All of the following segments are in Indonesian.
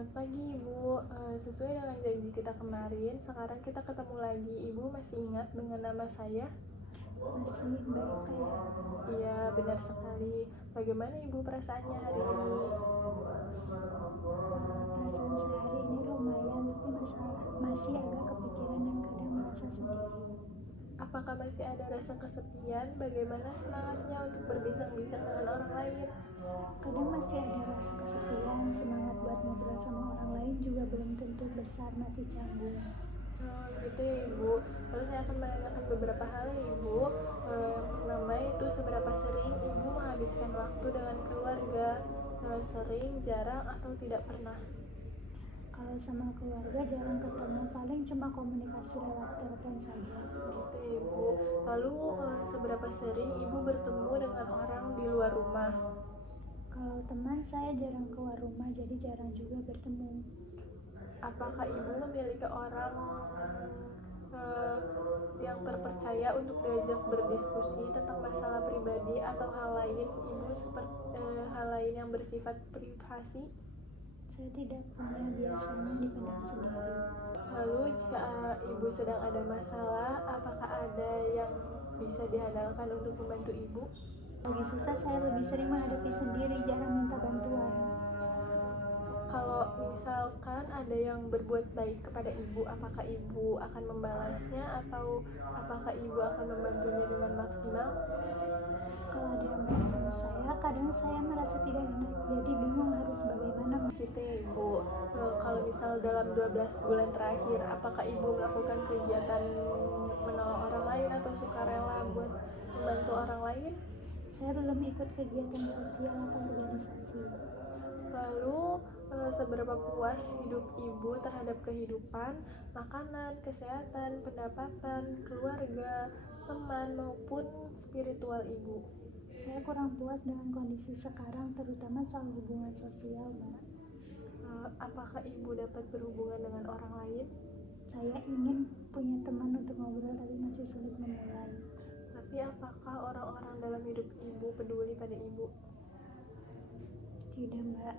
Selamat pagi Ibu. Sesuai dengan janji kita kemarin, sekarang kita ketemu lagi. Ibu masih ingat dengan nama saya? Masih baik saya. Iya, benar sekali. Bagaimana Ibu perasaannya hari ini? Perasaan saya hari ini lumayan, tapi masih agak kepikiran dan kadang merasa sendiri. Apakah masih ada rasa kesepian? Bagaimana semangatnya untuk berbincang-bincang dengan orang lain? Kadang masih ada rasa kesepian, semangat buat ngobrol sama orang lain juga belum tentu besar, masih canggung. Gitu ya Ibu. Lalu saya akan menanyakan beberapa hal ya Ibu. Yang pertama itu seberapa sering Ibu menghabiskan waktu dengan keluarga? Sering, jarang, atau tidak pernah? Kalau sama keluarga jarang ketemu, paling cuma komunikasi lewat telepon saja. Gitu ya Ibu. Lalu seberapa sering Ibu bertemu dengan orang di luar rumah? Kalau teman saya jarang keluar rumah, jadi jarang juga bertemu. Apakah Ibu memiliki orang yang terpercaya untuk diajak berdiskusi tentang masalah pribadi atau hal lain Ibu seperti hal lain yang bersifat privasi? Saya tidak punya, biasanya dipendam sendiri. Lalu jika Ibu sedang ada masalah, apakah ada yang bisa diandalkan untuk membantu Ibu? Lagi susah saya lebih sering menghadapi sendiri, jarang minta bantuan. Kalau misalkan ada yang berbuat baik kepada Ibu, apakah Ibu akan membalasnya atau apakah Ibu akan membantunya dengan maksimal? Kalau ada yang baik sama saya, kadang saya merasa tidak enak, jadi bingung harus bagaimana. Gitu ya Ibu. Kalau misal dalam 12 bulan terakhir, apakah Ibu melakukan kegiatan menolong orang lain atau sukarela buat membantu orang lain? Saya belum ikut kegiatan sosial atau organisasi. Lalu seberapa puas hidup Ibu terhadap kehidupan, makanan, kesehatan, pendapatan, keluarga, teman, maupun spiritual Ibu? Saya kurang puas dengan kondisi sekarang, terutama soal hubungan sosial, Mbak. Apakah Ibu dapat berhubungan dengan orang lain? Saya ingin punya teman untuk ngobrol, tapi masih sulit memulai. Tapi apakah orang-orang dalam hidup Ibu peduli pada Ibu? Tidak, Mbak.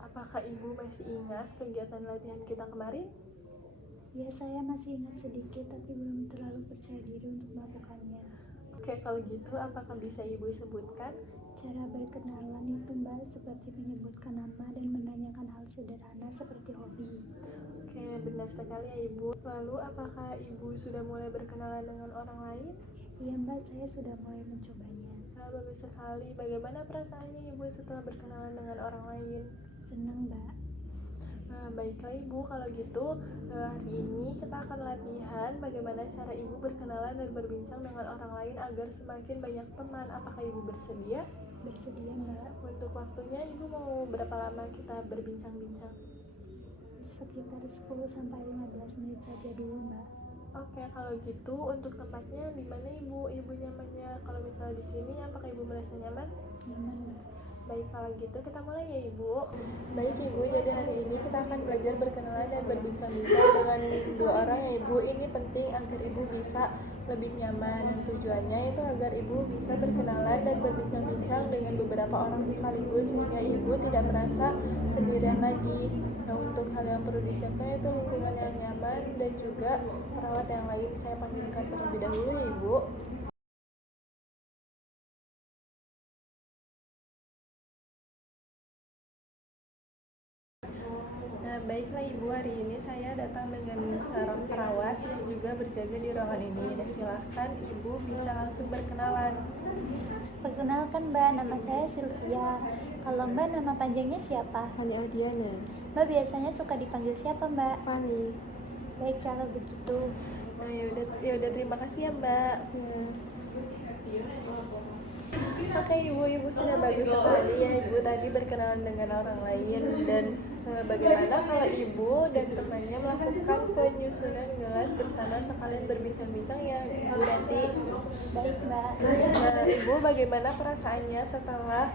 Apakah Ibu masih ingat kegiatan latihan kita kemarin? Ya, saya masih ingat sedikit, tapi belum terlalu percaya diri untuk melakukannya. Oke, kalau gitu apakah bisa Ibu sebutkan? Cara berkenalan itu, Mbak, seperti menyebutkan nama dan menanyakan hal sederhana seperti hobi. Oke, benar sekali ya Ibu. Lalu apakah Ibu sudah mulai berkenalan dengan orang lain? Iya, Mbak, saya sudah mulai mencobanya. Bagus sekali. Bagaimana perasaannya Ibu setelah berkenalan dengan orang lain? Senang, Mbak. Baiklah Ibu, kalau gitu hari ini kita akan latihan bagaimana cara Ibu berkenalan dan berbincang dengan orang lain agar semakin banyak teman. Apakah Ibu bersedia? Bersedia, Mbak. Untuk waktunya Ibu mau berapa lama kita berbincang-bincang? Sekitar 10-15 menit saja dulu, Mbak. Oke, kalau gitu untuk tempatnya di mana Ibu nyamannya? Kalau misalnya di sini, apakah Ibu merasa nyaman? Nyaman, Mbak. Baik, kalau gitu kita mulai ya Ibu. Baik Ibu, jadi hari ini kita akan belajar berkenalan dan berbincang-bincang dengan dua orang ya Ibu. Ini penting agar Ibu bisa lebih nyaman. Tujuannya itu agar Ibu bisa berkenalan dan berbincang-bincang dengan beberapa orang sekaligus sehingga Ibu tidak merasa sendirian lagi. Nah, untuk hal yang perlu disiapkan itu lingkungan yang nyaman dan juga perawat yang lain. Saya panggilkan terlebih dahulu ya Ibu. Baiklah Ibu, hari ini saya datang dengan seorang perawat yang juga berjaga di ruangan ini. Dan silahkan Ibu bisa langsung berkenalan. Perkenalkan, Mbak, nama saya Sylvia. Kalau Mbak, nama panjangnya siapa? Fani Audiana. Mbak biasanya suka dipanggil siapa, Mbak? Fani. Baik, kalau begitu. Nah, yaudah terima kasih ya Mbak. Oke Ibu sudah bagus sekali ya Ibu tadi berkenalan dengan orang lain. Dan bagaimana kalau Ibu dan temannya melakukan penyusunan gelas bersama sekalian berbincang-bincang ya Ibu nanti? Baik, Mbak. Nah Ibu, bagaimana perasaannya setelah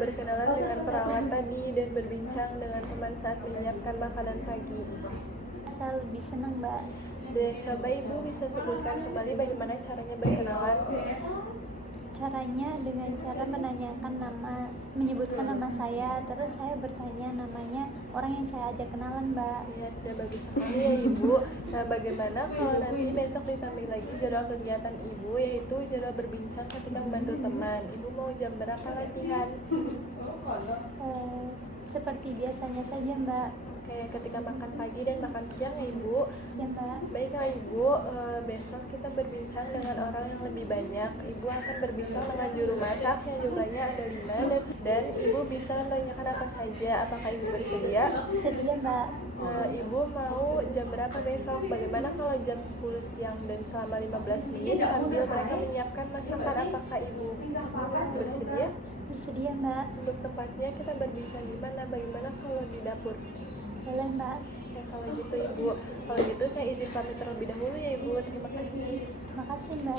berkenalan dengan perawat tadi dan berbincang dengan teman saat menyiapkan makanan pagi? Saya lebih senang, Mbak. Dan coba Ibu bisa sebutkan kembali bagaimana caranya berkenalan. Caranya dengan cara menanyakan menyebutkan nama saya, terus saya bertanya namanya orang yang saya ajak kenalan, Mbak. Ya, sudah bagus sekali ya Ibu. Nah, bagaimana kalau nanti besok ditambah lagi jadwal kegiatan Ibu, yaitu jadwal berbincang ketika membantu teman. Ibu mau jam berapa latihan? Seperti biasanya saja, Mbak. Oke, ketika makan pagi dan makan siang ya Ibu. Ya, Mbak. Baiklah Ibu, besok kita berbincang dengan orang yang lebih banyak. Ibu akan berbincang dengan juru masak yang jumlahnya ada 5 dan Ibu bisa menanyakan apa saja. Apakah Ibu bersedia? Sedia, Mbak. Ibu mau jam berapa besok? Bagaimana kalau jam 10 siang dan selama 15 menit sambil mereka menyiapkan masakan? Apakah Ibu bersedia? Bersedia, Mbak. Untuk tempatnya kita berbincang di mana? Bagaimana kalau di dapur? Boleh, Mbak. Ya, kalau gitu Ibu. Kalau gitu saya izin pamit terlebih dahulu ya Ibu. Terima kasih. Makasih, Mbak.